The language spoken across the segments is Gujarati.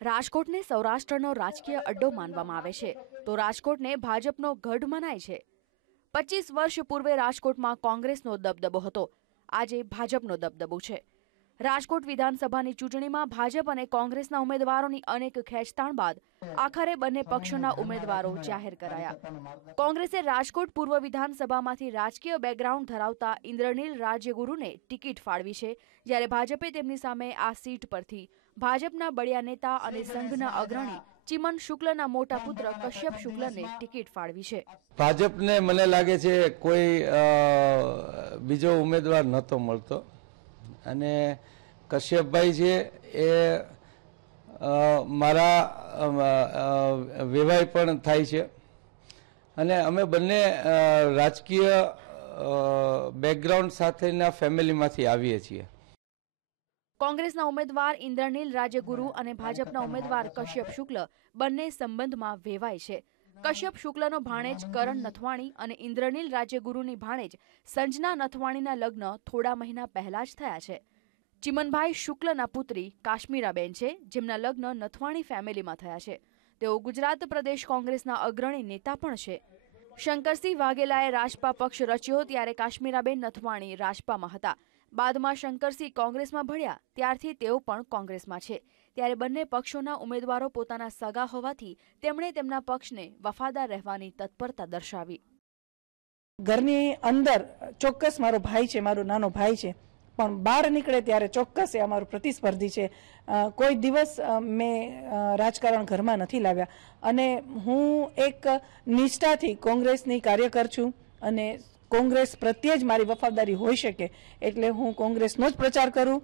રાજકોટને સૌરાષ્ટ્રનો રાજકીય અડ્ડો માનવામાં આવે છે તો રાજકોટને ભાજપનો ગઢ મનાય છે। 25 વર્ષ પૂર્વે રાજકોટમાં કોંગ્રેસનો દબદબો હતો, આજે ભાજપનો દબદબો છે। રાજકોટ વિધાનસભાની ચૂંટણીમાં ભાજપ અને કોંગ્રેસના ઉમેદવારોની અનેક ખેંચતાણ બાદ આખરે બંને પક્ષોના ઉમેદવારો જાહેર કરાયા। કોંગ્રેસે રાજકોટ પૂર્વ વિધાનસભામાંથી રાજકીય બેકગ્રાઉન્ડ ધરાવતા ઇન્દ્રનીલ રાજ્યગુરુને ટિકિટ ફાળવી છે, જ્યારે ભાજપે તેમની સામે આ સીટ પરથી ભાજપના બળિયા નેતા અને સંઘના અગ્રણી ચિમન શુક્લના મોટા પુત્ર કશ્યપ શુક્લને ટિકિટ ફાળવી છે। ભાજપને મને લાગે છે કોઈ બીજો ઉમેદવાર નહોતો મળતો અને કશ્યપભાઈ છે એ મારા વેવાય પણ થાય છે અને અમે બંને રાજકીય બેકગ્રાઉન્ડ સાથેના ફેમિલીમાંથી આવીએ છીએ। કોંગ્રેસના ઉમેદવાર ઇન્દ્રનીલ રાજ્યગુરુ અને ભાજપના ઉમેદવાર કશ્યપ શુક્લ બંને સંબંધમાં વેવાય છે। કશ્યપ શુક્લનો ભાણેજ કરણ નથવાણી અને ઇન્દ્રનીલ રાજ્યગુરુની ભાણેજ સંજના નથવાણીના લગ્ન થોડા મહિના પહેલા જ થયા છે। ચિમનભાઈ શુક્લના પુત્રી કાશ્મીરાબેન છે, જેમના લગ્ન નથવાણી ફેમિલીમાં થયા છે। તેઓ ગુજરાત પ્રદેશ કોંગ્રેસના અગ્રણી નેતા પણ છે। શંકરસિંહ વાઘેલાએ રાજપા પક્ષ રચ્યો ત્યારે કાશ્મીરાબેન નથવાણી રાજપામાં હતા। બાદમાં શંકરસિંહ કોંગ્રેસમાં ભળ્યા ત્યારથી તેઓ પણ કોંગ્રેસમાં છે, ત્યારે બંને પક્ષોના ઉમેદવારો પોતાના સગા હોવાથી તેમણે તેમના પક્ષને વફાદાર રહેવાની તત્પરતા દર્શાવી। ઘરની અંદર ચોક્કસ મારો ભાઈ છે, મારો નાનો ભાઈ છે, પણ બહાર નીકળે ત્યારે ચોક્કસ એ અમારો પ્રતિસ્પર્ધી છે। કોઈ દિવસ મેં રાજકારણ ઘરમાં નથી લાવ્યા અને હું એક નિષ્ઠાથી કોંગ્રેસની કાર્યકર છું અને કોંગ્રેસ પ્રત્યે જ મારી વફાદારી હોઈ શકે એટલે હું કોંગ્રેસનો જ પ્રચાર કરું।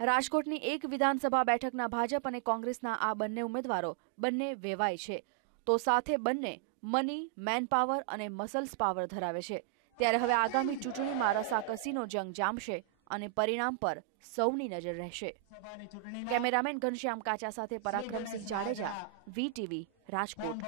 રાજકોટની એક વિધાનસભા બેઠકના ભાજપ અને કોંગ્રેસના આ બંને ઉમેદવારો બંને વેવાય છે, તો સાથે બંને મની, મેન પાવર અને મસલ્સ પાવર ધરાવે છે। ત્યારે હવે આગામી ચૂંટણીમાં રસાકસીનો જંગ જામશે અને પરિણામ પર સૌની નજર રહેશે। કેમેરામેન ઘનશ્યામ કાચા સાથે પરાક્રમસિંહ જાડેજા, VTV, રાજકોટ।